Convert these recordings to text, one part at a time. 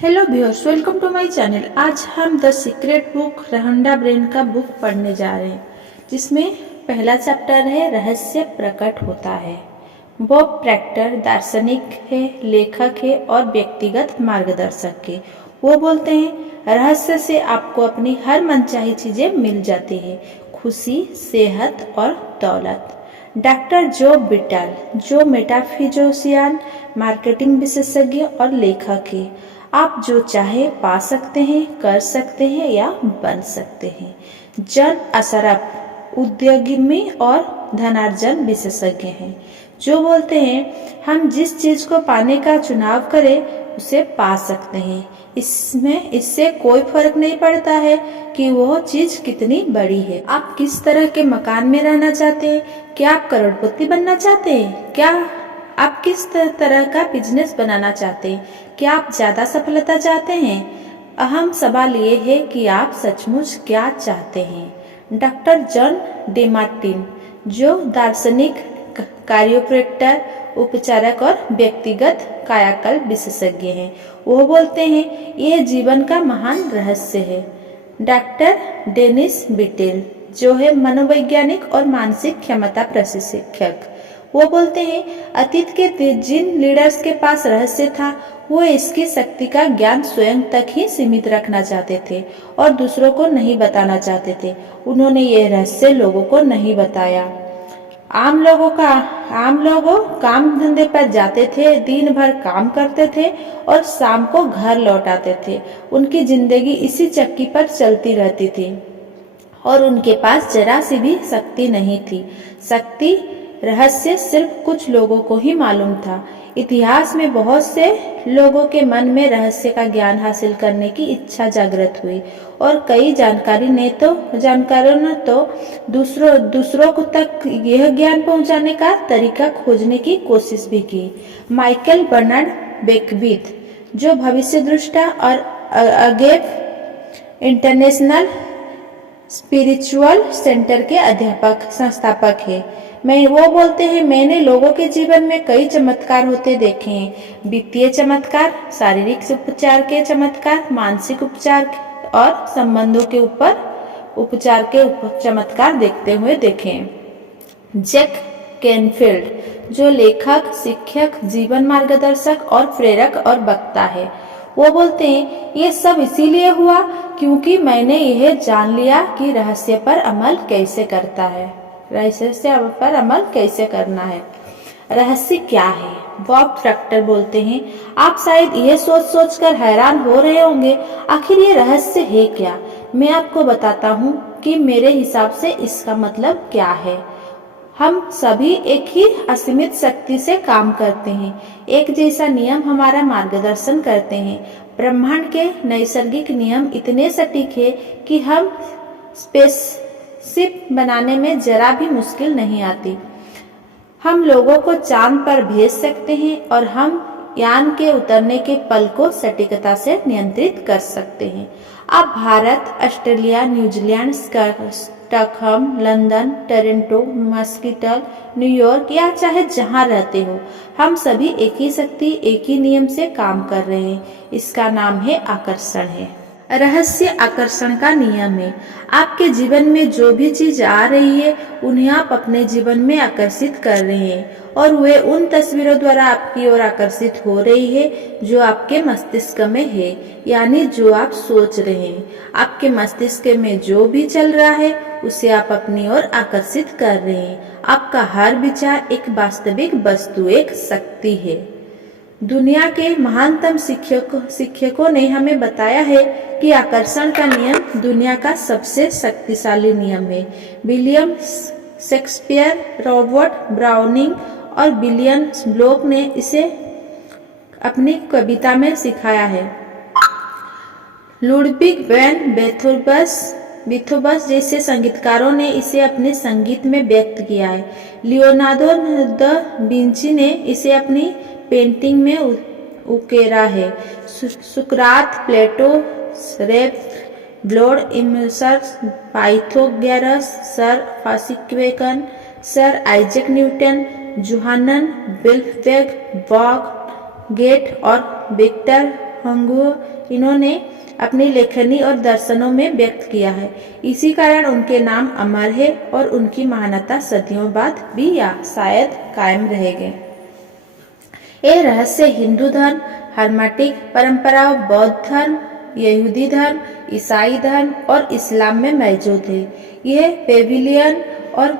Hello viewers, welcome to my channel. आज हम the secret book Rhonda Byrne का book पढ़ने जा रहे हैं, जिसमें पहला चैप्टर है रहस्य प्रकट होता है। बॉब प्रैक्टर दार्शनिक है, लेखक है और व्यक्तिगत मार्गदर्शक है। वो बोलते हैं रहस्य से आपको अपनी हर मनचाही चीजें मिल जाती है, खुशी, सेहत और दौलत। डॉक्टर जो बिटल, जो मेटाफिजिशियन, मार्केटिंग विशेषज्ञ और लेखक है। आप जो चाहे पा सकते हैं, कर सकते हैं या बन सकते हैं। जन अशरफ उद्योगी और धनार्जन विशेषज्ञ हैं, जो बोलते हैं हम जिस चीज को पाने का चुनाव करें उसे पा सकते हैं। इससे कोई फर्क नहीं पड़ता है कि वह चीज कितनी बड़ी है। आप किस तरह के मकान में रहना चाहते हैं? क्या आप करोड़पति बनना चाहते हैं? क्या आप किस तरह का बिजनेस बनाना चाहते हैं? क्या आप ज्यादा सफलता चाहते हैं? अहम सवाल ये है कि आप सचमुच क्या चाहते हैं। डॉक्टर जॉन डेमार्टिन, जो दार्शनिक, कार्योप्रेक्टर, उपचारक और व्यक्तिगत कायाकल्प विशेषज्ञ हैं, वो बोलते हैं यह जीवन का महान रहस्य है। डॉक्टर डेनिस बिटेल, जो है मनोवैज्ञानिक और मानसिक क्षमता प्रशिक्षक, वो बोलते हैं अतीत के जिन लीडर्स के पास रहस्य था, वो इसकी शक्ति का ज्ञान स्वयं तक ही सीमित रखना चाहते थे और दूसरों को नहीं बताना चाहते थे। उन्होंने ये रहस्य लोगों को नहीं बताया। आम लोगों काम धंधे पर जाते थे, दिन भर काम करते थे और शाम को घर लौट आते थे। उनकी जिंदगी इसी चक्की पर चलती रहती थी और उनके पास जरा सी भी शक्ति नहीं थी। शक्ति रहस्य सिर्फ कुछ लोगों को ही मालूम था। इतिहास में बहुत से लोगों के मन में रहस्य का ज्ञान हासिल करने की इच्छा जागृत हुई और कई जानकारों ने तो दूसरों को तक यह ज्ञान पहुंचाने का तरीका खोजने की कोशिश भी की। माइकल बर्नार्ड बेकविथ, जो भविष्य दृष्टा और अगेव इंटरनेशनल स्पिरिचुअल सेंटर के संस्थापक है, वो बोलते हैं मैंने लोगों के जीवन में कई चमत्कार होते देखे हैं। वित्तीय चमत्कार, शारीरिक उपचार के चमत्कार, मानसिक उपचार और संबंधों के उपचार के चमत्कार देखते हुए देखे हैं। जैक कैनफील्ड, जो लेखक, शिक्षक, जीवन मार्गदर्शक और प्रेरक और वक्ता है, वो बोलते हैं ये सब इसीलिए हुआ क्योंकि मैंने यह जान लिया कि रहस्य पर अमल कैसे करना है। रहस्य क्या है? बॉब प्रैक्टर बोलते हैं आप शायद यह सोच कर हैरान हो रहे होंगे, आखिर ये रहस्य है क्या? मैं आपको बताता हूँ कि मेरे हिसाब से इसका मतलब क्या है। हम सभी एक ही असीमित शक्ति से काम करते हैं। एक जैसा नियम हमारा मार्गदर्शन करते हैं। ब्रह्मांड के नैसर्गिक नियम इतने सटीक है कि हम स्पेसशिप बनाने में जरा भी मुश्किल नहीं आती। हम लोगों को चांद पर भेज सकते हैं और हम यान के उतरने के पल को सटीकता से नियंत्रित कर सकते हैं। आप Bharat, Australia, New Zealand, Stockholm, London, Toronto, मस्किटल, न्यूयॉर्क या चाहे जहां रहते हो, हम सभी एक ही शक्ति, एक ही नियम से काम कर रहे हैं। इसका नाम है आकर्षण है। रहस्य आकर्षण का नियम है। आपके जीवन में जो भी चीज आ रही है, उन्हें आप अपने जीवन में आकर्षित कर रहे हैं और वे उन तस्वीरों द्वारा आपकी ओर आकर्षित हो रही है जो आपके मस्तिष्क में है, यानी जो आप सोच रहे हैं। आपके मस्तिष्क में जो भी चल रहा है उसे आप अपनी ओर आकर्षित कर रहे हैं। आपका हर विचार एक वास्तविक वस्तु, एक शक्ति है। दुनिया के महानतम शिक्षकों ने हमें बताया है कि आकर्षण का नियम दुनिया का सबसे शक्तिशाली नियम है। विलियम शेक्सपियर, रॉबर्ट ब्राउनिंग और विलियम ब्लोक ने इसे अपनी कविता में सिखाया है। लुडविग वैन बेथोवन जैसे संगीतकारों ने इसे अपने संगीत में व्यक्त किया है। लियोनार्डो द विंची ने इसे अपनी पेंटिंग में उकेरा है। सुकरात, Plato, Ralph, Waldo, Emerson, Pythagoras, sir फासिक्वेकन, सर आइजैक न्यूटन, जोहानन विल्फ्रेड बॉक, गेट और विक्टर हंगुह इन्होंने अपनी लेखनी और दर्शनों में व्यक्त किया है। इसी कारण उनके नाम अमर है और उनकी महानता सदियों बाद भी या शायद कायम रहेगी। ये रहस्य हिंदू धर्म, हर्मेटिक परंपराओं, बौद्ध धर्म, यहूदी धर्म, ईसाई धर्म और इस्लाम में मौजूद है। यह बेबीलियन और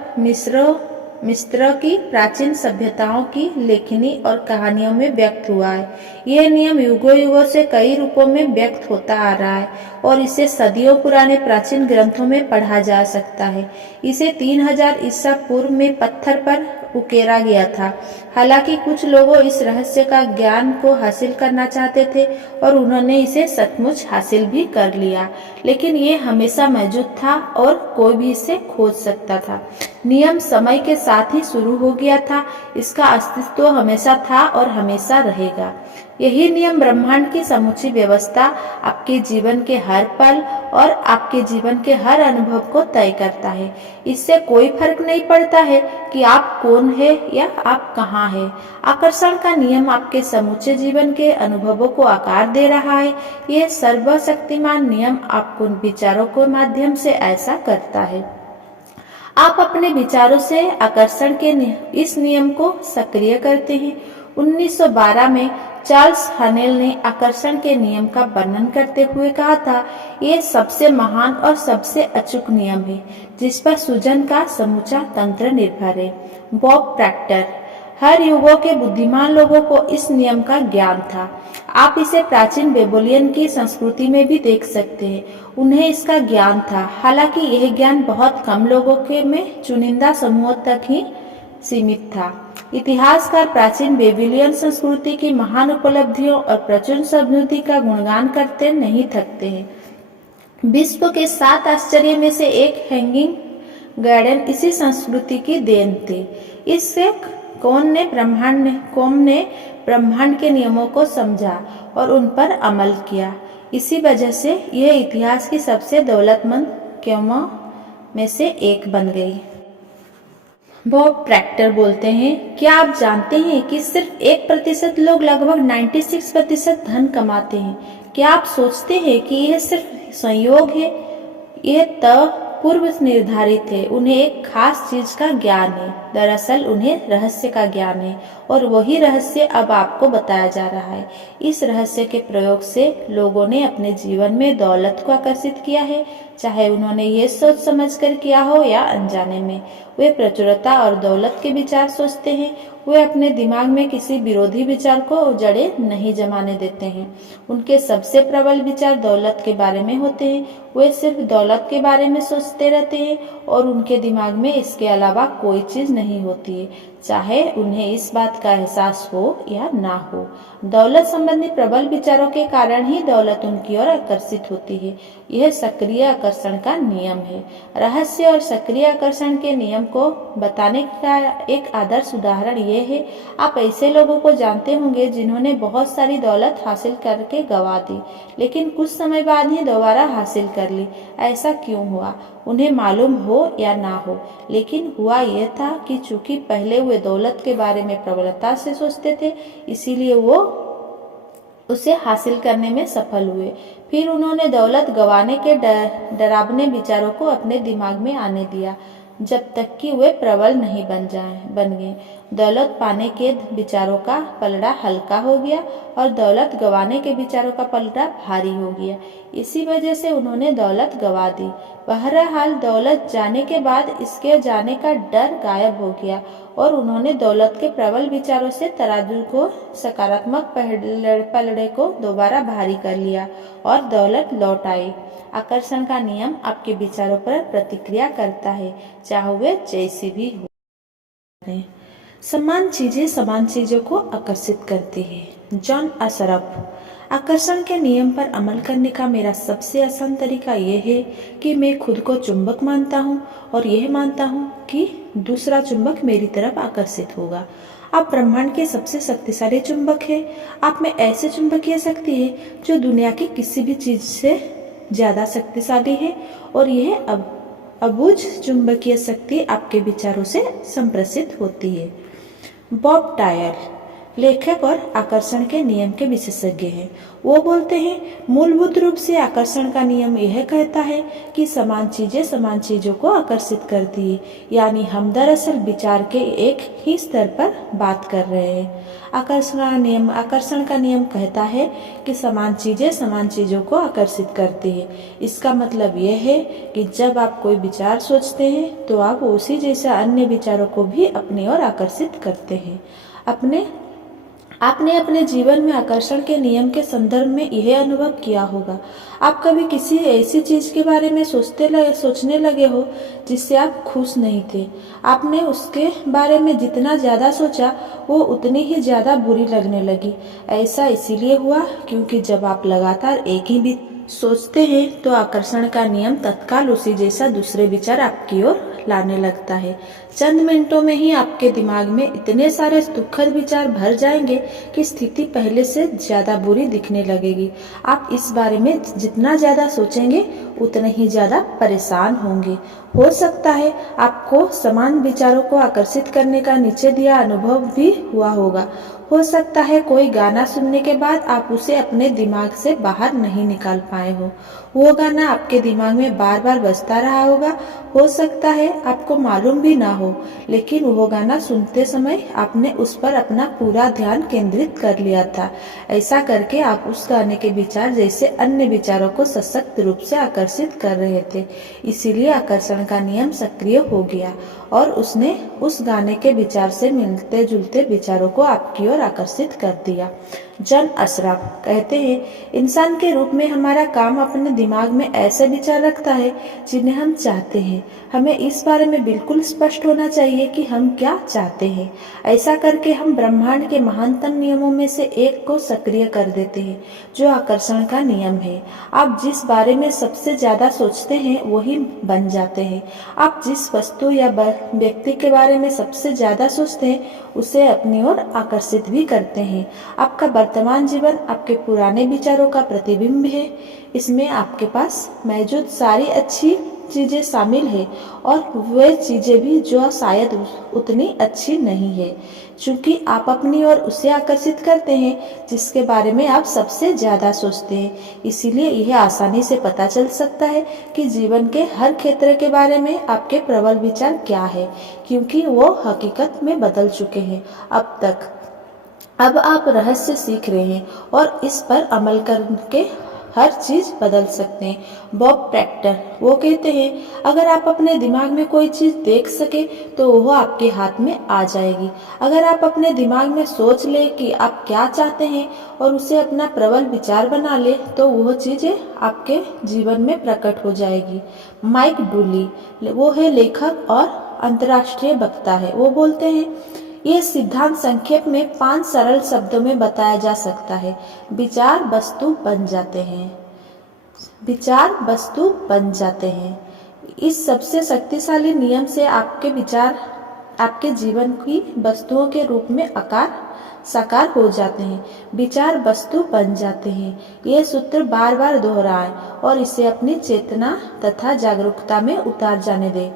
मिस्र की प्राचीन सभ्यताओं की लेखनी और कहानियों में व्यक्त हुआ है। यह नियम युगों युगों से कई रूपों में व्यक्त होता आ रहा है और इसे सदियों पुराने प्राचीन ग्रंथों में पढ़ा जा सकता है। इसे 3000 ईसा पूर्व में पत्थर पर उकेरा गया था। हालांकि कुछ लोगों इस रहस्य का ज्ञान को हासिल करना चाहते थे और उन्होंने इसे सचमुच हासिल भी कर लिया, लेकिन ये हमेशा मौजूद था और कोई भी इसे खोज सकता था। नियम समय के साथ ही शुरू हो गया था, इसका अस्तित्व हमेशा था और हमेशा रहेगा। यही नियम ब्रह्मांड की समूची व्यवस्था, आपके जीवन के हर पल और आपके जीवन के हर अनुभव को तय करता है। इससे कोई फर्क नहीं पड़ता है कि आप कौन है या आप कहाँ है। आकर्षण का नियम आपके समूचे जीवन के अनुभवों को आकार दे रहा है। यह सर्वशक्तिमान नियम आपको विचारों के माध्यम से ऐसा करता है। आप अपने विचारों से आकर्षण के इस नियम को सक्रिय करते हैं। 1912 में चार्ल्स हनेल ने आकर्षण के नियम का वर्णन करते हुए कहा था, ये सबसे महान और सबसे अचूक नियम है जिस पर सूजन का समूचा तंत्र निर्भर है। Bob proctor. हर युगों के बुद्धिमान लोगों को इस नियम का ज्ञान था। आप इसे प्राचीन बेबीलोनियन की संस्कृति में भी देख सकते हैं। उन्हें इसका ज्ञान था, हालांकि यह ज्ञान बहुत कम लोगों के में चुनिंदा समूहों तक ही सीमित था। इतिहासकार प्राचीन बेबीलोनियन संस्कृति की महान उपलब्धियों और प्रचुर समृद्धि का गुणगान करते नहीं थकते हैं। विश्व के 7 आश्चर्य में से एक हैंगिंग गार्डन इसी संस्कृति की देन थी। इससे कौम ने ब्रह्मांड के नियमों को समझा और उन पर अमल किया। इसी वजह से यह इतिहास की सबसे दौलतमंद कौमों में से एक बन गई। बॉब प्रैक्टर बोलते हैं, क्या आप जानते हैं कि सिर्फ 1% लोग लगभग 96% धन कमाते हैं? क्या आप सोचते हैं कि यह सिर्फ संयोग है? यह पूर्व निर्धारित है। उन्हें एक खास चीज का ज्ञान है। दरअसल उन्हें रहस्य का ज्ञान है और वही रहस्य अब आपको बताया जा रहा है। इस रहस्य के प्रयोग से लोगों ने अपने जीवन में दौलत को आकर्षित किया है, चाहे उन्होंने ये सोच समझकर किया हो या अनजाने में। वे प्रचुरता और दौलत के विचार सोचते हैं। वे अपने दिमाग में किसी विरोधी विचार को जड़ें नहीं जमाने देते हैं। उनके सबसे प्रबल विचार दौलत के बारे में होते हैं। वे सिर्फ दौलत के बारे में सोचते रहते हैं और उनके दिमाग में इसके अलावा कोई चीज नहीं होती है, चाहे उन्हें इस बात का एहसास हो या ना हो। दौलत संबंधी प्रबल विचारों के कारण ही दौलत उनकी ओर आकर्षित होती है। यह सक्रिय आकर्षण का नियम है। रहस्य और सक्रिय आकर्षण के नियम को बताने का एक आदर्श उदाहरण यह है, आप ऐसे लोगों को जानते होंगे जिन्होंने बहुत सारी दौलत हासिल करके गंवा दी, लेकिन कुछ समय बाद ही दोबारा हासिल कर ली। ऐसा क्यों हुआ? उन्हें मालूम हो या ना हो, लेकिन हुआ यह था कि चूंकि पहले वे दौलत के बारे में प्रबलता से सोचते थे, इसीलिए वो उसे हासिल करने में सफल हुए। फिर उन्होंने दौलत गंवाने के डरावने विचारों को अपने दिमाग में आने दिया, जब तक कि वे प्रबल नहीं बन गए। दौलत पाने के विचारों का पलड़ा हल्का हो गया और दौलत गंवाने के विचारों का पलड़ा भारी हो गया। इसी वजह से उन्होंने दौलत गंवा दी। बहरहाल दौलत जाने के बाद इसके जाने का डर गायब हो गया और उन्होंने दौलत के प्रबल विचारों से तराजू को सकारात्मक पलड़े को दोबारा भारी कर लिया और दौलत लौट आई। आकर्षण का नियम आपके विचारों पर प्रतिक्रिया करता है, चाहे वे जैसी भी हो। समान चीजें समान चीजों को आकर्षित करती है। जॉन असरफ। आकर्षण के नियम पर अमल करने का मेरा सबसे आसान तरीका यह है कि मैं खुद को चुंबक मानता हूँ और यह मानता हूँ कि दूसरा चुंबक मेरी तरफ आकर्षित होगा। आप ब्रह्मांड के सबसे शक्तिशाली चुंबक है। आप में ऐसे चुंबकीय शक्ति है जो दुनिया की किसी भी चीज से ज्यादा शक्तिशाली है और यह अबूझ चुंबकीय शक्ति आपके विचारों से संप्रेषित होती है। Bob tyre. लेखक और आकर्षण के नियम के विशेषज्ञ हैं। वो बोलते हैं, मूलभूत रूप से आकर्षण का नियम यह कहता है कि समान चीजें समान चीजों को आकर्षित करती है। यानी हम दरअसल विचार के एक ही स्तर पर बात कर रहे हैं। आकर्षण का नियम कहता है कि समान चीजें समान चीजों को आकर्षित करती है। इसका मतलब यह है कि जब आप कोई विचार सोचते हैं तो आप उसी जैसा अन्य विचारों को भी अपनी ओर आकर्षित करते हैं। आपने अपने जीवन में आकर्षण के नियम के संदर्भ में यह अनुभव किया होगा। आप कभी किसी ऐसी चीज के बारे में सोचने लगे हो जिससे आप खुश नहीं थे। आपने उसके बारे में जितना ज्यादा सोचा वो उतनी ही ज्यादा बुरी लगने लगी। ऐसा इसीलिए हुआ क्योंकि जब आप लगातार एक ही सोचते हैं तो आकर्षण का नियम तत्काल उसी जैसा दूसरे विचार आपकी ओर लाने लगता है। चंद मिनटों में ही आपके दिमाग में इतने सारे दुखद विचार भर जाएंगे कि स्थिति पहले से ज्यादा बुरी दिखने लगेगी। आप इस बारे में जितना ज्यादा सोचेंगे उतने ही ज्यादा परेशान होंगे। हो सकता है आपको समान विचारों को आकर्षित करने का नीचे दिया अनुभव भी हुआ होगा। हो सकता है कोई गाना सुनने के बाद आप उसे अपने दिमाग से बाहर नहीं निकाल पाए हो। वो गाना आपके दिमाग में बार बार बजता रहा होगा। हो सकता है आपको मालूम भी ना हो, लेकिन वो गाना सुनते समय आपने उस पर अपना पूरा ध्यान केंद्रित कर लिया था। ऐसा करके आप उस गाने के विचार जैसे अन्य विचारों को सशक्त रूप से आकर्षित कर रहे थे। इसीलिए आकर्षण का नियम सक्रिय हो गया और उसने उस गाने के विचार से मिलते जुलते विचारों को आपकी ओर आकर्षित कर दिया। जॉन असराफ कहते हैं, इंसान के रूप में हमारा काम अपने दिमाग में ऐसे विचार रखता है जिन्हें हम चाहते हैं। हमें इस बारे में बिल्कुल स्पष्ट होना चाहिए कि हम क्या चाहते हैं। ऐसा करके हम ब्रह्मांड के महानतम नियमों में से एक को सक्रिय कर देते हैं, जो आकर्षण का नियम है। आप जिस बारे में सबसे ज्यादा सोचते हैं वही बन जाते हैं। आप जिस वस्तु या व्यक्ति के बारे में सबसे ज्यादा सोचते हैं उसे अपनी ओर आकर्षित भी करते हैं। आपका वर्तमान जीवन आपके पुराने विचारों का प्रतिबिंब है। इसमें आपके पास मौजूद सारी अच्छी चीजें शामिल है और वे चीजें भी जो शायद उतनी अच्छी नहीं है, क्योंकि आप अपनी ओर उसे आकर्षित करते हैं जिसके बारे में आप सबसे ज्यादा सोचते हैं। इसीलिए यह आसानी से पता चल सकता है कि जीवन के हर क्षेत्र के बारे में आपके प्रबल विचार क्या है, क्योंकि वो हकीकत में बदल चुके हैं अब आप रहस्य सीख रहे हैं और इस पर अमल करके हर चीज बदल सकते हैं। बॉब प्रैक्टर वो कहते हैं, अगर आप अपने दिमाग में कोई चीज देख सके तो वो आपके हाथ में आ जाएगी। अगर आप अपने दिमाग में सोच ले कि आप क्या चाहते हैं और उसे अपना प्रबल विचार बना ले तो वो चीजें आपके जीवन में प्रकट हो जाएगी। माइक डूली वो है लेखक और अंतर्राष्ट्रीय वक्ता है। वो बोलते हैं, ये सिद्धांत संक्षेप में 5 सरल शब्दों में बताया जा सकता है। विचार वस्तु बन जाते हैं। विचार वस्तु बन जाते हैं। इस सबसे शक्तिशाली नियम से आपके विचार आपके जीवन की वस्तुओं के रूप में साकार हो जाते हैं। विचार वस्तु बन जाते हैं। यह सूत्र बार बार दोहराएं और इसे अपनी चेतना तथा जागरूकता में उतार जाने दें।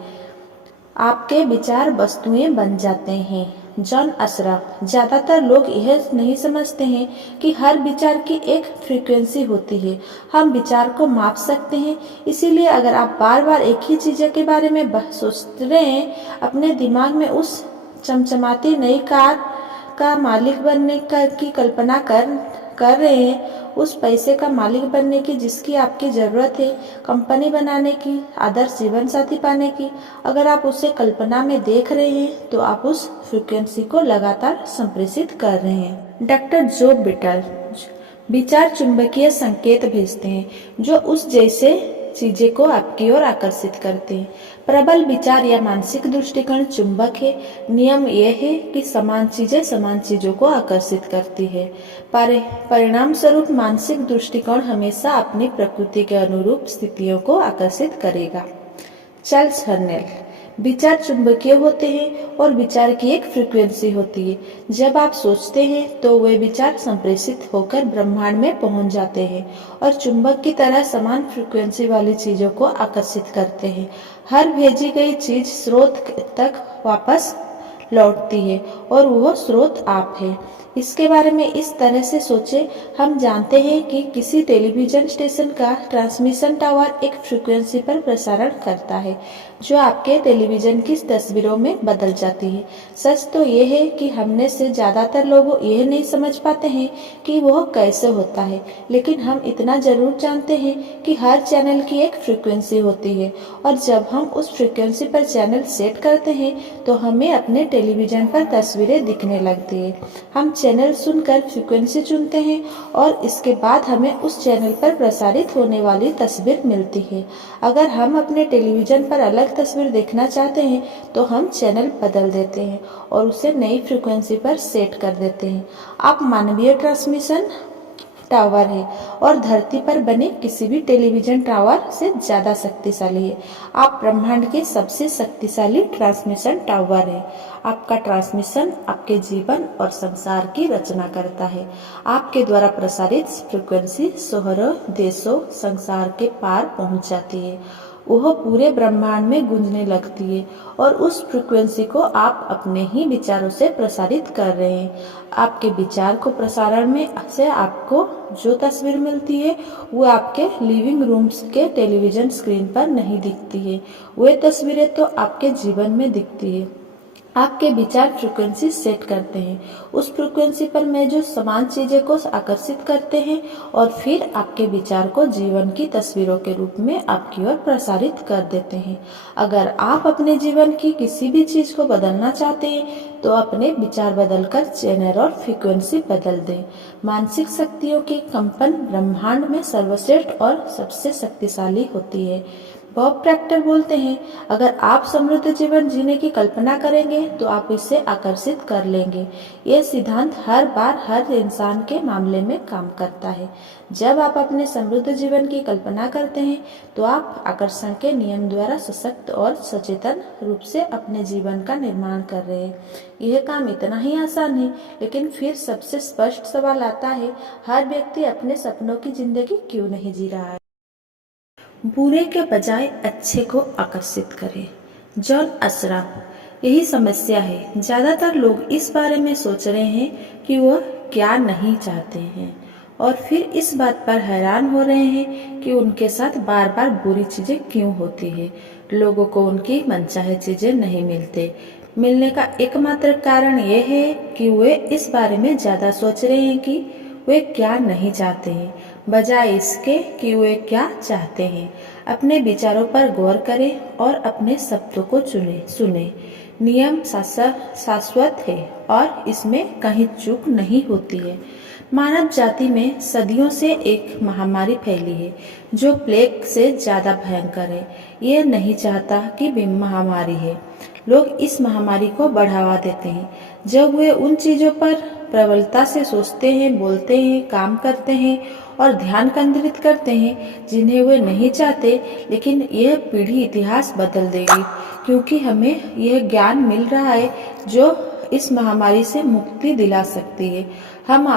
आपके विचार वस्तुएं बन जाते हैं। जॉन असराफ ज्यादातर लोग यह नहीं समझते हैं कि हर विचार की एक फ्रीक्वेंसी होती है। हम विचार को माप सकते हैं। इसीलिए अगर आप बार बार एक ही चीज के बारे में सोच रहे हैं, अपने दिमाग में उस चमचमाती नई कार का मालिक बनने की कल्पना कर रहे हैं, उस पैसे का मालिक बनने की जिसकी आपकी जरूरत है, कंपनी बनाने की, आदर्श जीवन साथी पाने की, अगर आप उसे कल्पना में देख रहे हैं तो आप उस फ्रीक्वेंसी को लगातार संप्रेषित कर रहे हैं। डॉक्टर जो बिटल विचार चुंबकीय संकेत भेजते हैं जो उस जैसे चीजें को आपकी ओर आकर्षित करते हैं। प्रबल विचार या मानसिक दृष्टिकोण चुंबक है। नियम यह है कि समान चीजें समान चीजों को आकर्षित करती है। परिणाम स्वरूप मानसिक दृष्टिकोण हमेशा अपनी प्रकृति के अनुरूप स्थितियों को आकर्षित करेगा। चार्ल्स हर्नेल विचार चुंबकीय होते हैं और विचार की एक फ्रीक्वेंसी होती है। जब आप सोचते हैं तो वे विचार संप्रेषित होकर ब्रह्मांड में पहुंच जाते हैं और चुंबक की तरह समान फ्रीक्वेंसी वाली चीजों को आकर्षित करते हैं। हर भेजी गई चीज स्रोत तक वापस लौटती है और वह स्रोत आप है। इसके बारे में इस तरह से सोचें, हम जानते हैं कि किसी टेलीविज़न स्टेशन का ट्रांसमिशन टावर एक फ्रीक्वेंसी पर प्रसारण करता है जो आपके टेलीविज़न की तस्वीरों में बदल जाती है। सच तो ये है कि हमने से ज़्यादातर लोग यह नहीं समझ पाते हैं कि वह कैसे होता है, लेकिन हम इतना ज़रूर जानते हैं कि हर चैनल की एक फ्रीक्वेंसी होती है और जब हम उस फ्रीक्वेंसी पर चैनल सेट करते हैं तो हमें अपने टेलीविज़न पर तस्वीरें दिखने लगती है। हम चैनल सुनकर फ्रीक्वेंसी चुनते हैं और इसके बाद हमें उस चैनल पर प्रसारित होने वाली तस्वीर मिलती है। अगर हम अपने टेलीविज़न पर अलग तस्वीर देखना चाहते हैं तो हम चैनल बदल देते हैं और उसे नई फ्रीक्वेंसी पर सेट कर देते हैं। आप मानवीय ट्रांसमिशन टावर है और धरती पर बने किसी भी टेलीविज़न टावर से ज़्यादा शक्तिशाली है। आप ब्रह्मांड के सबसे शक्तिशाली ट्रांसमिशन टावर है। आपका ट्रांसमिशन आपके जीवन और संसार की रचना करता है। आपके द्वारा प्रसारित फ्रीक्वेंसी शहरों, देशों, संसार के पार पहुंच जाती है। वह पूरे ब्रह्मांड में गूंजने लगती है और उस फ्रीक्वेंसी को आप अपने ही विचारों से प्रसारित कर रहे हैं। आपके विचार को प्रसारण में से आपको जो तस्वीर मिलती है वो आपके लिविंग रूम्स के टेलीविज़न स्क्रीन पर नहीं दिखती है। वे तस्वीरें तो आपके जीवन में दिखती है। आपके विचार फ्रीक्वेंसी सेट करते हैं। उस फ्रीक्वेंसी पर मैं जो समान चीज़ें को आकर्षित करते हैं और फिर आपके विचार को जीवन की तस्वीरों के रूप में आपकी ओर प्रसारित कर देते हैं। अगर आप अपने जीवन की किसी भी चीज़ को बदलना चाहते हैं तो अपने विचार बदलकर चैनल और फ्रीक्वेंसी बदल दें। मानसिक शक्तियों की कंपन ब्रह्मांड में सर्वश्रेष्ठ और सबसे शक्तिशाली होती है। बॉब प्रैक्टर बोलते हैं, अगर आप समृद्ध जीवन जीने की कल्पना करेंगे तो आप इसे आकर्षित कर लेंगे। यह सिद्धांत हर बार हर इंसान के मामले में काम करता है। जब आप अपने समृद्ध जीवन की कल्पना करते हैं तो आप आकर्षण के नियम द्वारा सशक्त और सचेतन रूप से अपने जीवन का निर्माण कर रहे हैं। यह काम इतना ही आसान है, लेकिन फिर सबसे स्पष्ट सवाल आता है, हर व्यक्ति अपने सपनों की जिंदगी क्यों नहीं जी रहा है? बुरे के बजाय अच्छे को आकर्षित करें। जॉन अशरफ। यही समस्या है। ज़्यादातर लोग इस बारे में सोच रहे हैं कि वह क्या नहीं चाहते हैं और फिर इस बात पर हैरान हो रहे हैं कि उनके साथ बार बार बुरी चीज़ें क्यों होती है। लोगों को उनकी मनचाहे चीज़ें नहीं मिलने का एकमात्र कारण यह है कि वे इस बारे में ज़्यादा सोच रहे हैं कि वे क्या नहीं चाहते हैं, बजाय इसके कि वे क्या चाहते हैं। अपने विचारों पर गौर करें और अपने शब्दों को सुने। नियम शाश्वत है और इसमें कहीं चूक नहीं होती है। मानव जाति में सदियों से एक महामारी फैली है जो प्लेग से ज्यादा भयंकर है। यह नहीं चाहता कि महामारी है। लोग इस महामारी को बढ़ावा देते हैं जब वे उन चीजों पर प्रबलता से सोचते हैं, बोलते हैं, काम करते हैं और ध्यान केंद्रित करते हैं जिन्हें वे नहीं चाहते। लेकिन यह पीढ़ी इतिहास बदल देगी, क्योंकि हमें यह ज्ञान मिल रहा है जो इस महामारी से मुक्ति दिला सकती है। यह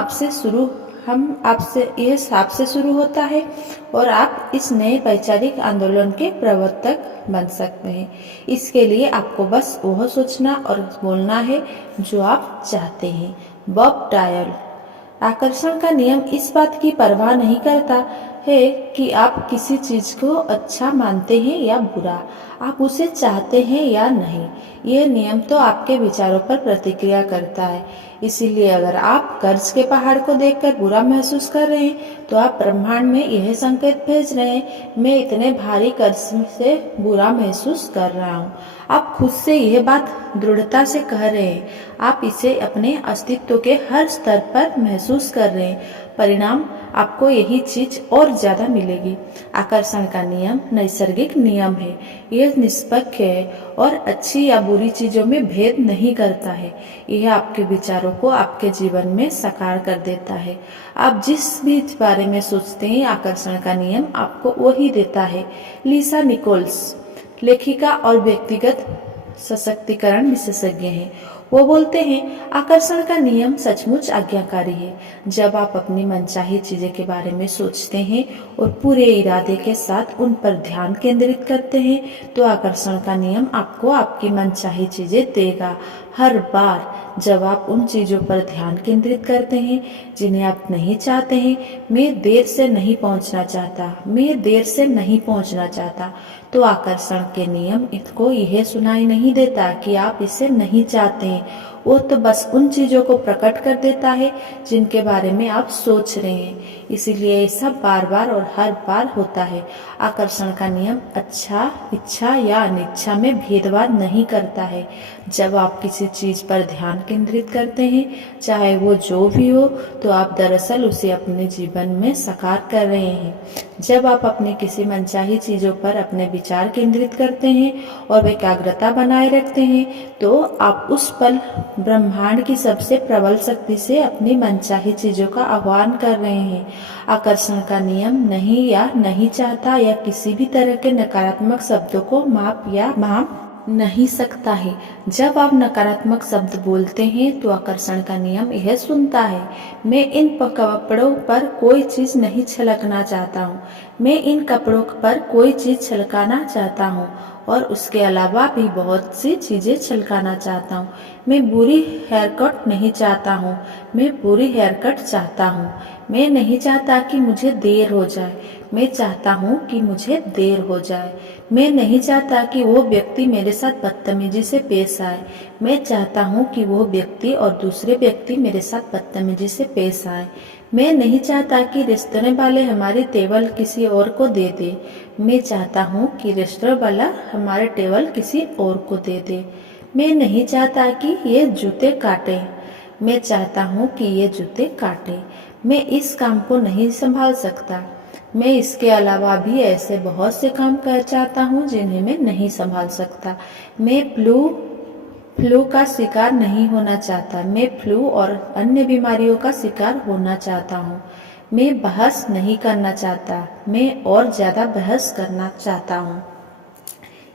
आपसे शुरू होता है और आप इस नए वैचारिक आंदोलन के प्रवर्तक बन सकते हैं। इसके लिए आपको बस वह सोचना और बोलना है जो आप चाहते हैं। Bob dial. आकर्षण का नियम इस बात की परवाह नहीं करता है कि आप किसी चीज को अच्छा मानते हैं या बुरा, आप उसे चाहते हैं या नहीं। यह नियम तो आपके विचारों पर प्रतिक्रिया करता है। इसीलिए अगर आप कर्ज के पहाड़ को देखकर बुरा महसूस कर रहे हैं तो आप ब्रह्मांड में यह संकेत भेज रहे हैं, मैं इतने भारी कर्ज से बुरा महसूस कर रहा हूँ। आप खुद से यह बात दृढ़ता से कह रहे हैं। आप इसे अपने अस्तित्व के हर स्तर पर महसूस कर रहे हैं। परिणाम आपको यही चीज और ज्यादा मिलेगी। आकर्षण का नियम नैसर्गिक नियम है। यह निष्पक्ष है और अच्छी या बुरी चीजों में भेद नहीं करता है। यह आपके विचारों को आपके जीवन में साकार कर देता है। आप जिस भी बारे में सोचते हैं, आकर्षण का नियम आपको वही देता है। लिसा निकोल्स, लेखिका और व्यक्तिगत सशक्तिकरण विशेषज्ञ हैं। वो बोलते हैं, आकर्षण का नियम सचमुच आज्ञाकारी है। जब आप अपनी मनचाही चीजें के बारे में सोचते हैं और पूरे इरादे के साथ उन पर ध्यान केंद्रित करते हैं तो आकर्षण का नियम आपको आपकी मनचाही चीजें देगा। हर बार जब आप उन चीज़ों पर ध्यान केंद्रित करते हैं जिन्हें आप नहीं चाहते हैं, मैं देर से नहीं पहुंचना चाहता, मैं देर से नहीं पहुंचना चाहता, तो आकर्षण के नियम इनको यह सुनाई नहीं देता कि आप इसे नहीं चाहते हैं। वो तो बस उन चीज़ों को प्रकट कर देता है जिनके बारे में आप सोच रहे हैं। इसीलिए ये सब बार बार और हर बार होता है। आकर्षण का नियम अच्छा, इच्छा या अनिच्छा में भेदभाव नहीं करता है। जब आप किसी चीज़ पर ध्यान केंद्रित करते हैं, चाहे वो जो भी हो, तो आप दरअसल उसे अपने जीवन में साकार कर रहे हैं। जब आप अपनी किसी मनचाही चीज़ों पर अपने विचार केंद्रित करते हैं और एकाग्रता बनाए रखते हैं, तो आप उस पल ब्रह्मांड की सबसे प्रबल शक्ति से अपनी मनचाही चीज़ों का आह्वान कर रहे हैं। आकर्षण का नियम नहीं या नहीं चाहता या किसी भी तरह के नकारात्मक शब्दों को माप नहीं सकता है। जब आप नकारात्मक शब्द बोलते हैं तो आकर्षण का नियम यह सुनता है, मैं इन कपड़ों पर कोई चीज़ नहीं छलकना चाहता हूँ, मैं इन कपड़ों पर कोई चीज़ छलकाना चाहता हूँ और उसके अलावा भी बहुत सी चीज़ें छलकाना चाहता हूँ। मैं बुरी हेयर कट नहीं चाहता हूँ, मैं बुरी हेयर कट चाहता हूँ। मैं नहीं चाहता कि मुझे देर हो जाए, मैं चाहता हूँ कि मुझे देर हो जाए। मैं नहीं चाहता कि वो व्यक्ति मेरे साथ बदतमीजी से पेश आए, मैं चाहता हूँ कि वो व्यक्ति और दूसरे व्यक्ति मेरे साथ बदतमीजी से पेश आए। मैं नहीं चाहता कि रेस्तरां वाले हमारी टेबल किसी और को दे दे, मैं चाहता हूँ कि रेस्तरां वाला हमारे टेबल किसी और को दे दे। मैं नहीं चाहता कि ये जूते काटे, मैं चाहता हूँ कि ये जूते काटे। मैं इस काम को नहीं संभाल सकता, मैं इसके अलावा भी ऐसे बहुत से काम कर चाहता हूँ जिन्हें मैं नहीं संभाल सकता। मैं फ्लू का शिकार नहीं होना चाहता, मैं फ्लू और अन्य बीमारियों का शिकार होना चाहता हूँ। मैं बहस नहीं करना चाहता, मैं और ज़्यादा बहस करना चाहता हूँ।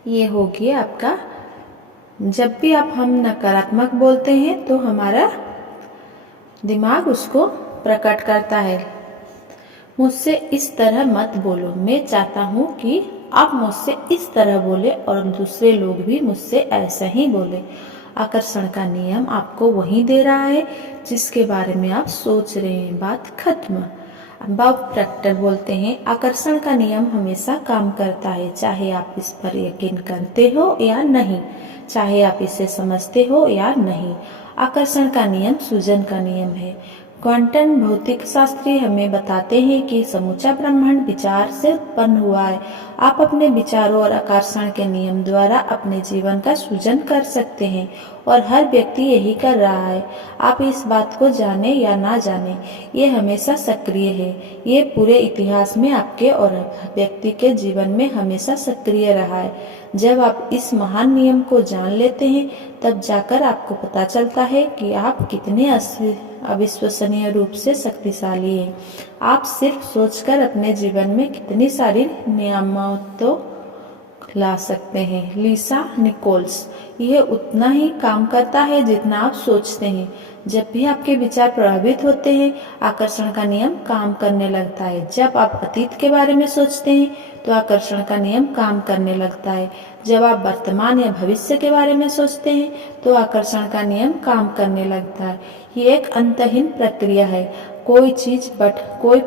ये हो गया आपका। जब भी हम नकारात्मक बोलते हैं तो हमारा दिमाग उसको प्रकट करता है। मुझसे इस तरह मत बोलो, मैं चाहता हूँ कि आप मुझसे इस तरह बोले और दूसरे लोग भी मुझसे ऐसा ही बोले। आकर्षण का नियम आपको वही दे रहा है जिसके बारे में आप सोच रहे हैं। बात खत्म। बॉब प्रैक्टर बोलते हैं, आकर्षण का नियम हमेशा काम करता है, चाहे आप इस पर यकीन करते हो या नहीं, चाहे आप इसे समझते हो या नहीं। आकर्षण का नियम सूजन का नियम है। क्वांटम भौतिक शास्त्री हमें बताते हैं कि समूचा ब्रह्मांड विचार से उत्पन्न हुआ है। आप अपने विचारों और आकर्षण के नियम द्वारा अपने जीवन का सृजन कर सकते हैं और हर व्यक्ति यही कर रहा है। आप इस बात को जाने या ना जाने, ये हमेशा सक्रिय है। ये पूरे इतिहास में आपके और व्यक्ति के जीवन में हमेशा सक्रिय रहा है। जब आप इस महान नियम को जान लेते हैं, तब जाकर आपको पता चलता है कि आप कितने अविश्वसनीय रूप से शक्तिशाली हैं। आप सिर्फ सोचकर अपने जीवन में कितनी सारी नियामतों ला सकते हैं। लिसा निकोल्स, यह उतना ही काम करता है जितना आप सोचते हैं। जब भी आपके विचार प्रभावित होते हैं, आकर्षण का नियम काम करने लगता है। जब आप अतीत के बारे में सोचते हैं तो आकर्षण का नियम काम करने लगता है। जब आप वर्तमान या भविष्य के बारे में सोचते हैं तो आकर्षण का नियम काम करने लगता है। ये एक अंतहीन प्रक्रिया है। कोई कोई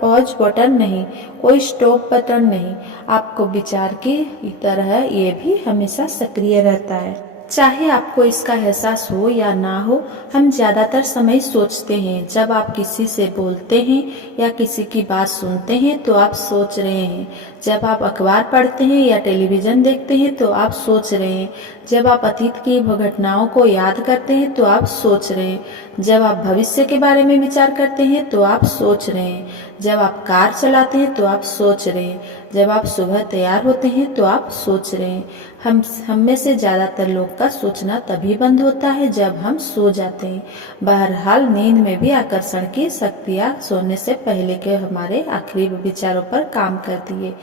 पॉज बटन नहीं, कोई स्टॉप बटन नहीं। आपको विचार की तरह ये भी हमेशा सक्रिय रहता है। चाहे आपको इसका एहसास हो या ना हो, हम ज़्यादातर समय सोचते हैं। जब आप किसी से बोलते हैं या किसी की बात सुनते हैं तो आप सोच रहे हैं। जब आप अखबार पढ़ते हैं या टेलीविज़न देखते हैं तो आप सोच रहे हैं। जब आप अतीत की घटनाओं को याद करते हैं तो आप सोच रहे हैं। जब आप भविष्य के बारे में विचार करते हैं तो आप सोच रहे हैं। जब आप कार चलाते हैं तो आप सोच रहे हैं। जब आप सुबह तैयार होते हैं तो आप सोच रहे हैं। हम में से ज़्यादातर लोग का सोचना तभी बंद होता है जब हम सो जाते हैं। बहरहाल नींद में भी आकर्षण की शक्तियाँ सोने से पहले के हमारे आखिरी विचारों पर काम करती है।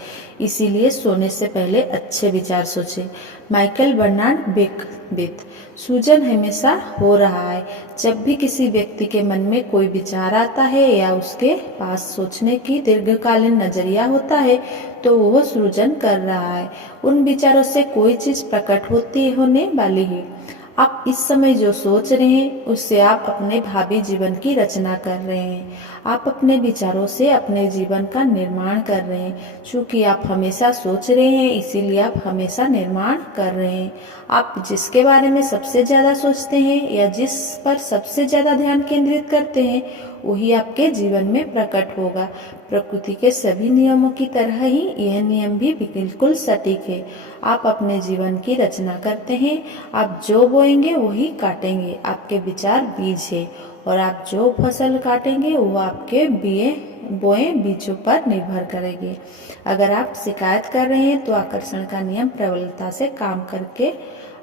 इसीलिए सोने से पहले अच्छे विचार सोचें। माइकल बर्नार्ड बेकवेथ, सूजन हमेशा हो रहा है। जब भी किसी व्यक्ति के मन में कोई विचार आता है या उसके पास सोचने की दीर्घकालीन नजरिया होता है तो वह सृजन कर रहा है। उन विचारों से कोई चीज प्रकट होने वाली है। आप इस समय जो सोच रहे हैं उससे आप अपने भावी जीवन की रचना कर रहे हैं। आप अपने विचारों से अपने जीवन का निर्माण कर रहे हैं। चूंकि आप हमेशा सोच रहे हैं इसीलिए आप हमेशा निर्माण कर रहे हैं। आप जिसके बारे में सबसे ज़्यादा सोचते हैं या जिस पर सबसे ज़्यादा ध्यान केंद्रित करते हैं वही आपके जीवन में प्रकट होगा। प्रकृति के सभी नियमों की तरह ही यह नियम भी बिल्कुल सटीक है। आप अपने जीवन की रचना करते हैं। आप जो बोएंगे वही काटेंगे। आपके विचार बीज है और आप जो फसल काटेंगे वो आपके बोए बीजों पर निर्भर करेंगे। अगर आप शिकायत कर रहे हैं तो आकर्षण का नियम प्रबलता से काम करके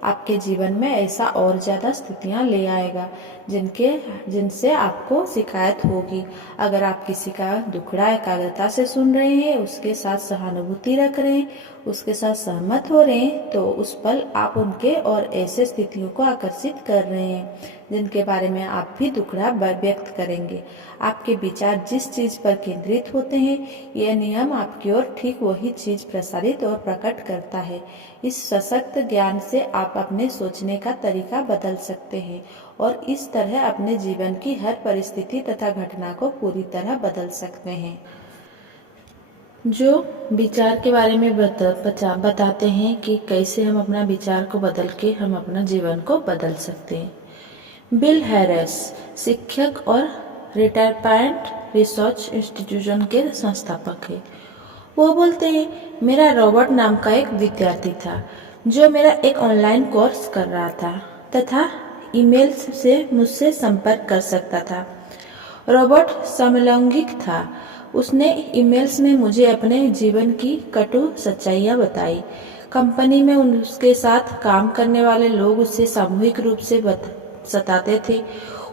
आपके जीवन में ऐसा और ज़्यादा स्थितियां ले आएगा जिनसे आपको शिकायत होगी। अगर आप किसी का दुखड़ा एकाग्रता से सुन रहे हैं, उसके साथ सहानुभूति रख रहे हैं, उसके साथ सहमत हो रहे हैं तो उस पल आप उनके और ऐसे स्थितियों को आकर्षित कर रहे हैं जिनके बारे में आप भी दुखड़ा व्यक्त करेंगे। आपके विचार जिस चीज पर केंद्रित होते हैं यह नियम आपकी ओर ठीक वही चीज प्रसारित और प्रकट करता है। इस सशक्त ज्ञान से आप अपने सोचने का तरीका बदल सकते हैं और इस तरह अपने जीवन की हर परिस्थिति तथा घटना को पूरी तरह बदल सकते हैं। जो विचार के बारे में बताते हैं कि कैसे हम अपना विचार को बदल के हम अपना जीवन को बदल सकते हैं। बिल हैरिस शिक्षक और रिटायरमेंट रिसर्च इंस्टीट्यूशन के संस्थापक है। वो बोलते हैं, मेरा रॉबर्ट नाम का एक विद्यार्थी था जो मेरा एक ऑनलाइन कोर्स कर रहा था तथा ईमेल से मुझसे संपर्क कर सकता था। रॉबर्ट समलैंगिक था। उसने ईमेल्स में मुझे अपने जीवन की कटु सच्चाइयाँ बताई। कंपनी में उसके साथ काम करने वाले लोग उसे सामूहिक रूप से सताते थे।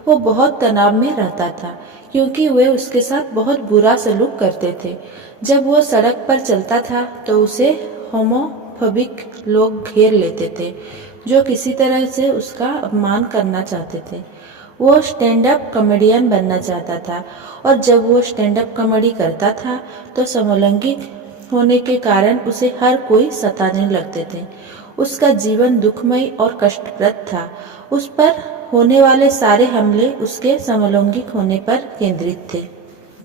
वो बहुत तनाव में रहता था क्योंकि वे उसके साथ बहुत बुरा सलूक करते थे। जब वो सड़क पर चलता था तो उसे होमोफोबिक लोग घेर लेते थे जो किसी तरह से उसका अपमान करना चाहते थे। वो स्टैंड अप कॉमेडियन बनना चाहता था और जब वो स्टैंड अप कॉमेडी करता था तो समलैंगिक होने के कारण उसे हर कोई सताने लगते थे। उसका जीवन दुखमय और कष्टप्रद था। उस पर होने वाले सारे हमले उसके समलैंगिक होने पर केंद्रित थे।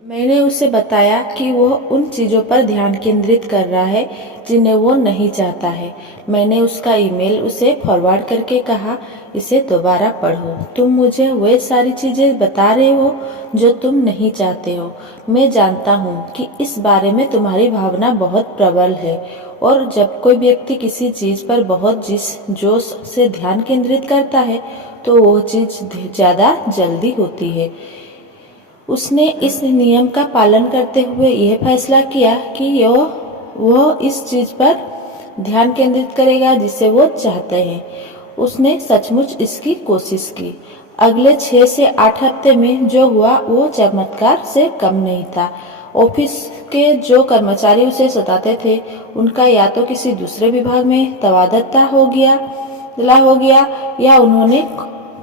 मैंने उसे बताया कि वो उन चीज़ों पर ध्यान केंद्रित कर रहा है जिन्हें वो नहीं चाहता है। मैंने उसका ईमेल उसे फॉरवर्ड करके कहा, इसे दोबारा पढ़ो। तुम मुझे वे सारी चीज़ें बता रहे हो जो तुम नहीं चाहते हो। मैं जानता हूँ कि इस बारे में तुम्हारी भावना बहुत प्रबल है और जब कोई व्यक्ति किसी चीज़ पर बहुत जोश से ध्यान केंद्रित करता है तो वो चीज़ ज़्यादा जल्दी होती है। उसने इस नियम का पालन करते हुए यह फैसला किया कि वो इस चीज पर ध्यान केंद्रित करेगा जिसे वो चाहते हैं। उसने सचमुच इसकी कोशिश की। अगले 6 से 8 हफ्ते में जो हुआ वो चमत्कार से कम नहीं था। ऑफिस के जो कर्मचारी उसे सताते थे उनका या तो किसी दूसरे विभाग में तबादला हो गया या उन्होंने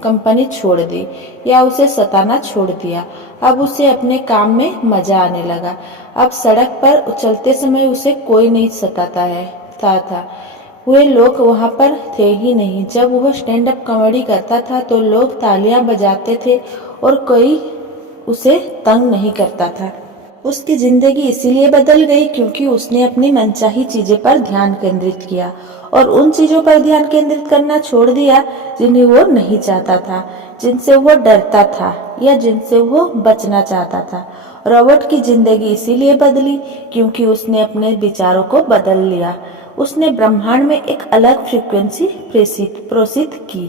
कंपनी छोड़ दी या उसे सताना छोड़ दिया। अब उसे अपने काम में मजा आने लगा। अब सड़क पर चलते समय उसे कोई नहीं सताता था। वे लोग वहां पर थे ही नहीं। जब वह स्टैंड अप कॉमेडी करता था तो लोग तालियां बजाते थे और कोई उसे तंग नहीं करता था। उसकी जिंदगी इसीलिए बदल गई क्योंकि उसने अपनी मनचाही चीजें पर ध्यान केंद्रित किया और उन चीजों पर ध्यान केंद्रित करना छोड़ दिया जिन्हें वो नहीं चाहता था, जिनसे वो डरता था या जिनसे वो बचना चाहता था। रॉबर्ट की जिंदगी इसीलिए बदली क्योंकि उसने अपने विचारों को बदल लिया। उसने ब्रह्मांड में एक अलग फ्रीक्वेंसी प्रेषित की।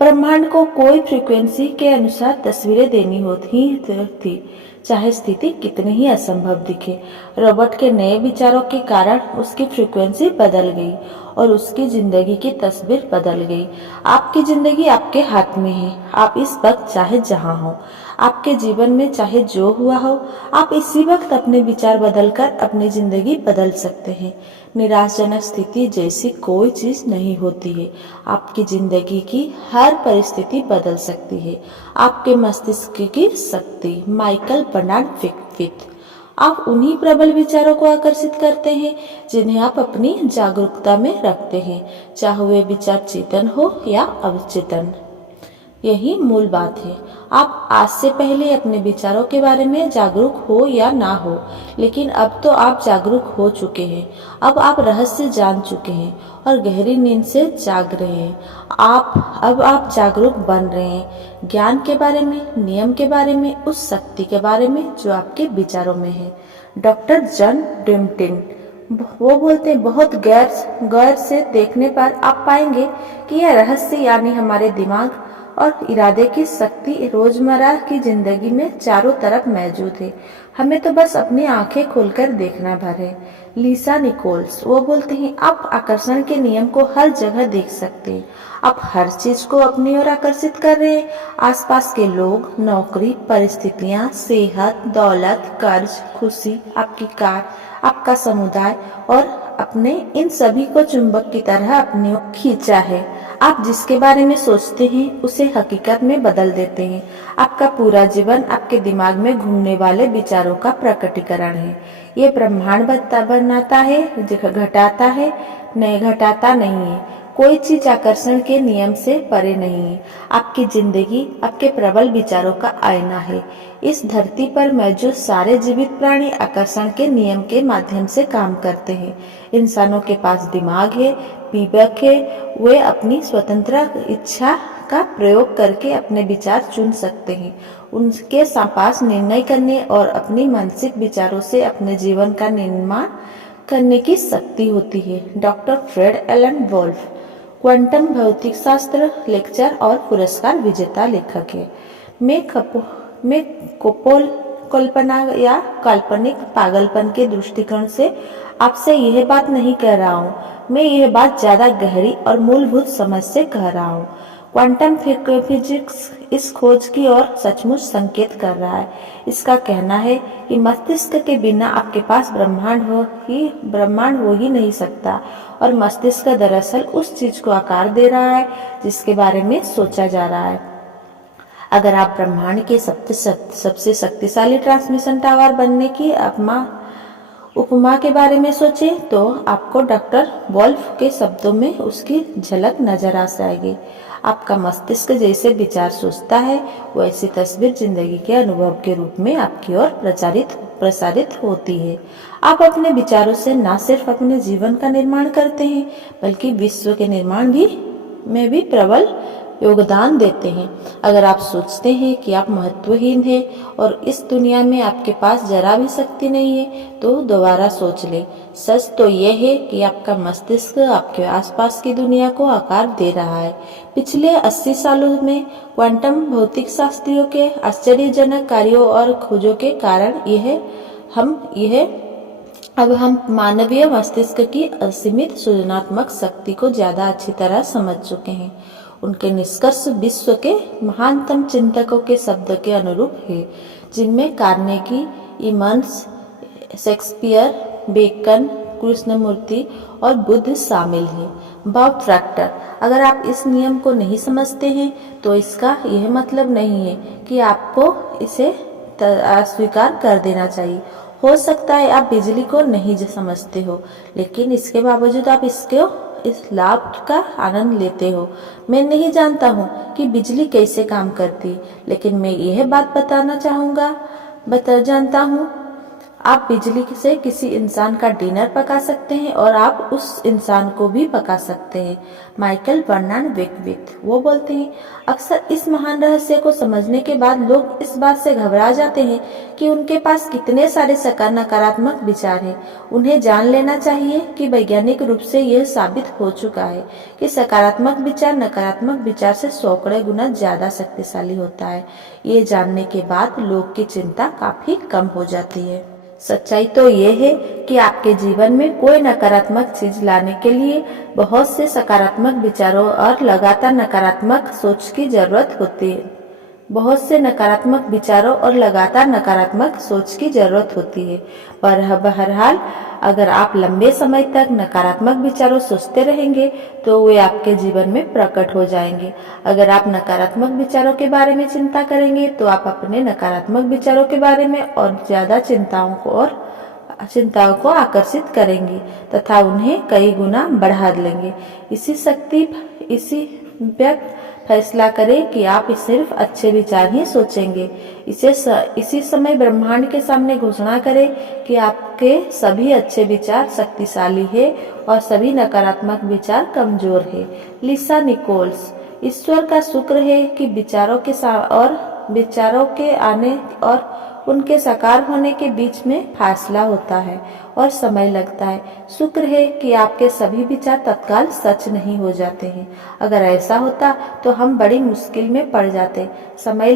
ब्रह्मांड को कोई फ्रीक्वेंसी के अनुसार तस्वीरें देनी होती थी, चाहे स्थिति कितनी ही असंभव दिखे। रॉबर्ट के नए विचारों के कारण उसकी फ्रीक्वेंसी बदल गई और उसकी जिंदगी की तस्वीर बदल गई। आपकी जिंदगी आपके हाथ में है। आप इस वक्त चाहे जहां हो, आपके जीवन में चाहे जो हुआ हो, आप इसी वक्त अपने विचार बदलकर अपनी जिंदगी बदल सकते हैं। निराशजनक स्थिति जैसी कोई चीज नहीं होती है। आपकी जिंदगी की हर परिस्थिति बदल सकती है। आपके मस्तिष्क की शक्ति। Michael Bernard Beckwith. आप उन्हीं प्रबल विचारों को आकर्षित करते हैं जिन्हें आप अपनी जागरूकता में रखते हैं, चाहे वे विचार चेतन हो या अवचेतन। यही मूल बात है। आप आज से पहले अपने विचारों के बारे में जागरूक हो या ना हो, लेकिन अब तो आप जागरूक हो चुके हैं। अब आप रहस्य जान चुके हैं और गहरी नींद से जाग रहे हैं। अब आप जागरूक बन रहे हैं, ज्ञान के बारे में, नियम के बारे में, उस शक्ति के बारे में जो आपके विचारों में है। डॉक्टर जॉन डिमटिन वो बोलते हैं, बहुत गौर से देखने पर आप पाएंगे कि यह रहस्य यानी हमारे दिमाग और इरादे की शक्ति रोजमर्रा की जिंदगी में चारों तरफ मौजूद है। हमें तो बस अपनी आंखें खोलकर देखना भर है। लिसा निकोल्स वो बोलते हैं, आप आकर्षण के नियम को हर जगह देख सकते हैं। आप हर चीज को अपनी ओर आकर्षित कर रहे हैं। आसपास के लोग, नौकरी, परिस्थितियां, सेहत, दौलत, कर्ज, खुशी, आपकी कार, आपका समुदाय और अपने इन सभी को चुंबक की तरह अपनी ओर खींचा है। आप जिसके बारे में सोचते हैं उसे हकीकत में बदल देते हैं। आपका पूरा जीवन आपके दिमाग में घूमने वाले विचारों का प्रकटीकरण है। ये ब्रह्मांड बनाता है, घटाता है, घटाता नहीं है। कोई चीज आकर्षण के नियम से परे नहीं है। आपकी जिंदगी आपके प्रबल विचारों का आईना है। इस धरती पर मौजूद सारे जीवित प्राणी आकर्षण के नियम के माध्यम से काम करते हैं। इंसानों के पास दिमाग है, विवेक है, वे अपनी स्वतंत्र इच्छा का प्रयोग करके अपने विचार चुन सकते हैं। उनके पास निर्णय करने और अपनी मानसिक विचारों से अपने जीवन का निर्माण करने की शक्ति होती है। Doctor Fred Alan Wolf quantum भौतिक शास्त्र लेक्चर और पुरस्कार विजेता लेखक है। मैं कल्पना या काल्पनिक पागलपन के दृष्टिकोण से आपसे यह बात नहीं कह रहा हूँ। मैं यह बात ज्यादा गहरी और मूलभूत समझ से कह रहा हूँ। क्वांटम फिजिक्स इस खोज की ओर सचमुच संकेत कर रहा है। इसका कहना है कि मस्तिष्क के बिना आपके पास ब्रह्मांड हो ही नहीं सकता और मस्तिष्क दरअसल उस चीज को आकार दे रहा है जिसके बारे में सोचा जा रहा है। अगर आप ब्रह्मांड के सबसे शक्तिशाली ट्रांसमिशन टावर बनने की उपमा के बारे में सोचें तो आपको डॉक्टर वोल्फ के शब्दों में उसकी झलक नजर आ जाएगी। आपका मस्तिष्क जैसे विचार सोचता है वैसी तस्वीर जिंदगी के अनुभव के रूप में आपकी ओर प्रसारित होती है। आप अपने विचारों से न सिर्फ अपने जीवन का निर्माण करते हैं बल्कि विश्व के निर्माण में भी प्रबल योगदान देते हैं। अगर आप सोचते हैं कि आप महत्वहीन हैं और इस दुनिया में आपके पास जरा भी शक्ति नहीं है तो दोबारा सोच लें। सच तो यह है कि आपका मस्तिष्क आपके आसपास की दुनिया को आकार दे रहा है। पिछले 80 सालों में क्वांटम भौतिक शास्त्रियों के आश्चर्यजनक कार्यों और खोजों के कारण अब हम मानवीय मस्तिष्क की असीमित सृजनात्मक शक्ति को ज्यादा अच्छी तरह समझ चुके हैं। उनके निष्कर्ष विश्व के महानतम चिंतकों के शब्द के अनुरूप है, जिनमें कार्नेगी, इमन्स, शेक्सपियर, बेकन, कृष्णमूर्ति और बुद्ध शामिल हैं। बॉब प्रॉक्टर, अगर आप इस नियम को नहीं समझते हैं तो इसका यह मतलब नहीं है कि आपको इसे अस्वीकार कर देना चाहिए। हो सकता है आप बिजली को नहीं समझते हो, लेकिन इसके बावजूद आप इस लाभ का आनंद लेते हो। मैं नहीं जानता हूँ कि बिजली कैसे काम करती, लेकिन मैं यह बात जानता हूँ आप बिजली से किसी इंसान का डिनर पका सकते हैं और आप उस इंसान को भी पका सकते हैं। माइकल वर्नन बेकविथ वो बोलते हैं, अक्सर इस महान रहस्य को समझने के बाद लोग इस बात से घबरा जाते हैं कि उनके पास कितने सारे नकारात्मक विचार हैं। उन्हें जान लेना चाहिए कि वैज्ञानिक रूप से यह साबित हो चुका है कि सकारात्मक विचार नकारात्मक विचार से 100 गुना ज्यादा शक्तिशाली होता है। ये जानने के बाद लोग की चिंता काफी कम हो जाती है। सच्चाई तो ये है कि आपके जीवन में कोई नकारात्मक चीज लाने के लिए बहुत से सकारात्मक विचारों और लगातार नकारात्मक सोच की जरूरत होती है। बहुत से नकारात्मक विचारों और लगातार नकारात्मक सोच की जरूरत होती है। पर बहरहाल अगर आप लंबे समय तक नकारात्मक विचारों सोचते रहेंगे तो वे आपके जीवन में प्रकट हो जाएंगे। अगर आप नकारात्मक विचारों के बारे में चिंता करेंगे तो आप अपने नकारात्मक विचारों के बारे में और ज्यादा चिंताओं को आकर्षित करेंगे तथा उन्हें कई गुना बढ़ा लेंगे। इसी व्यक्त फैसला करें कि आप सिर्फ अच्छे विचार ही सोचेंगे। इसी समय ब्रह्मांड के सामने घोषणा करें कि आपके सभी अच्छे विचार शक्तिशाली है और सभी नकारात्मक विचार कमजोर है। लिसा निकोल्स। ईश्वर का शुक्र है कि विचारों के आने और उनके साकार होने के बीच में फासला होता है और समय लगता है। शुक्र है कि आपके सभी विचार तत्काल सच नहीं हो जाते हैं। अगर ऐसा होता तो हम बड़ी मुश्किल में पड़ जाते। समय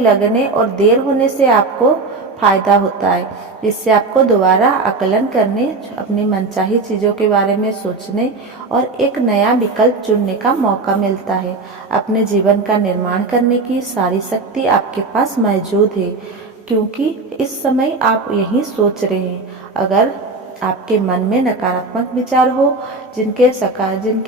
लगने और देर होने से आपको फायदा होता है। इससे आपको दोबारा आकलन करने, अपनी मनचाही चीजों के बारे में सोचने और एक नया विकल्प चुनने का मौका मिलता है। अपने जीवन का निर्माण करने की सारी शक्ति आपके पास मौजूद है क्योंकि इस समय आप यही सोच रहे हैं। अगर आपके मन में नकारात्मक विचार हो जिनके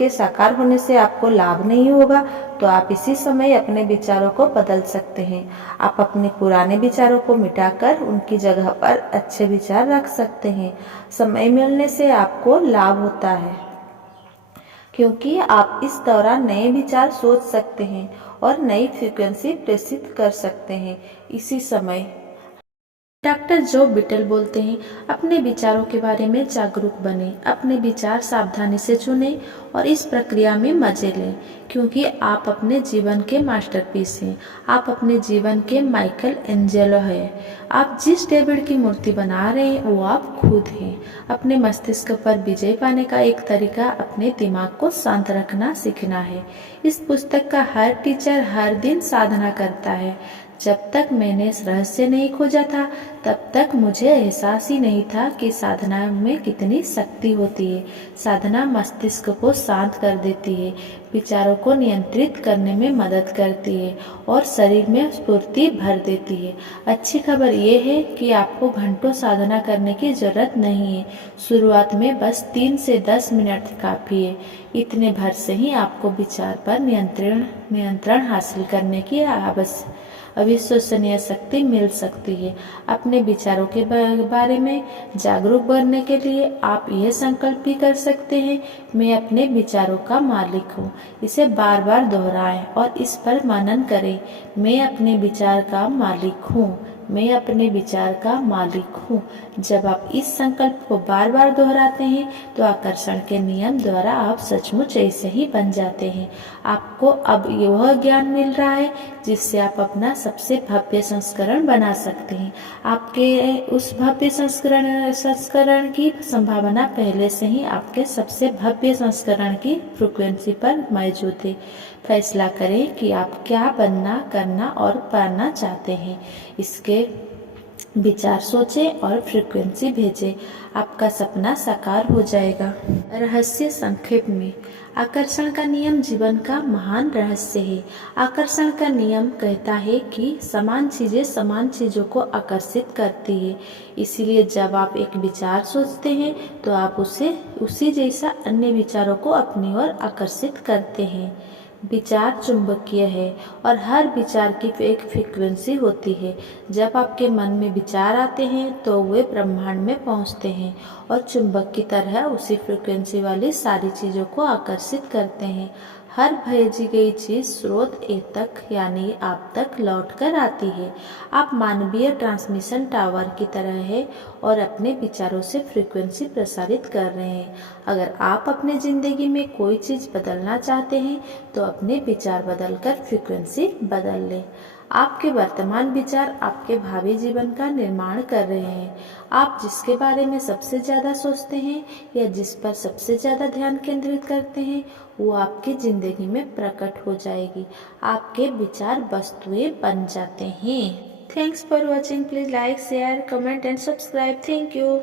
साकार होने से आपको लाभ नहीं होगा तो आप इसी समय अपने विचारों को बदल सकते हैं। आप अपने पुराने विचारों को मिटाकर उनकी जगह पर अच्छे विचार रख सकते हैं। समय मिलने से आपको लाभ होता है क्योंकि आप इस दौरान नए विचार सोच सकते हैं और नई फ्रीक्वेंसी प्रेषित कर सकते हैं। इसी समय डॉक्टर जो बिटल बोलते हैं, अपने विचारों के बारे में जागरूक बने, अपने विचार सावधानी से चुनें और इस प्रक्रिया में मजे लें क्योंकि आप अपने जीवन के मास्टरपीस हैं। आप अपने जीवन के माइकल एंजेलो हैं। आप जिस डेविड की मूर्ति बना रहे हैं वो आप खुद हैं। अपने मस्तिष्क पर विजय पाने का एक तरीका अपने दिमाग को शांत रखना सीखना है। इस पुस्तक का हर टीचर हर दिन साधना करता है। जब तक मैंने इस रहस्य नहीं खोजा था तब तक मुझे एहसास ही नहीं था कि साधना में कितनी शक्ति होती है। साधना मस्तिष्क को शांत कर देती है, विचारों को नियंत्रित करने में मदद करती है और शरीर में स्फूर्ति भर देती है। अच्छी खबर यह है कि आपको घंटों साधना करने की जरूरत नहीं है। शुरुआत में बस 3 से 10 मिनट काफी है। इतने भर से ही आपको विचार पर नियंत्रण हासिल करने की अविश्वसनीय शक्ति मिल सकती है। अपने विचारों के बारे में जागरूक बनने के लिए आप यह संकल्प भी कर सकते हैं, मैं अपने विचारों का मालिक हूँ। इसे बार बार दोहराएं और इस पर मनन करें। मैं अपने विचार का मालिक हूँ, मैं अपने विचार का मालिक हूँ। जब आप इस संकल्प को बार बार दोहराते हैं तो आकर्षण के नियम द्वारा आप सचमुच ऐसे ही बन जाते हैं। आपको अब यह ज्ञान मिल रहा है जिससे आप अपना सबसे भव्य संस्करण बना सकते हैं। आपके उस भव्य संस्करण की संभावना पहले से ही आपके सबसे भव्य संस्करण की फ्रीक्वेंसी पर मौजूद है। फैसला करें कि आप क्या बनना, करना और पाना चाहते हैं। इसके विचार सोचें और फ्रीक्वेंसी भेजें। आपका सपना साकार हो जाएगा। रहस्य संक्षेप में, आकर्षण का नियम जीवन का महान रहस्य है। आकर्षण का नियम कहता है कि समान चीजें समान चीजों को आकर्षित करती है। इसीलिए जब आप एक विचार सोचते हैं तो आप उसी जैसा अन्य विचारों को अपनी ओर आकर्षित करते हैं। विचार चुंबकीय है और हर विचार की एक फ्रीक्वेंसी होती है। जब आपके मन में विचार आते हैं तो वे ब्रह्मांड में पहुंचते हैं और चुंबक की तरह उसी फ्रीक्वेंसी वाली सारी चीजों को आकर्षित करते हैं। हर भेजी गई चीज स्रोत ए तक यानी आप तक लौट कर आती है। आप मानवीय ट्रांसमिशन टावर की तरह है और अपने विचारों से फ्रीक्वेंसी प्रसारित कर रहे हैं। अगर आप अपने जिंदगी में कोई चीज बदलना चाहते हैं तो अपने विचार बदलकर फ्रीक्वेंसी बदल लें। आपके वर्तमान विचार आपके भावी जीवन का निर्माण कर रहे हैं। आप जिसके बारे में सबसे ज्यादा सोचते हैं या जिस पर सबसे ज्यादा ध्यान केंद्रित करते हैं वो आपकी जिंदगी में प्रकट हो जाएगी। आपके विचार वस्तुएं बन जाते हैं। Thanks for watching. Please like, share, comment and subscribe. Thank you.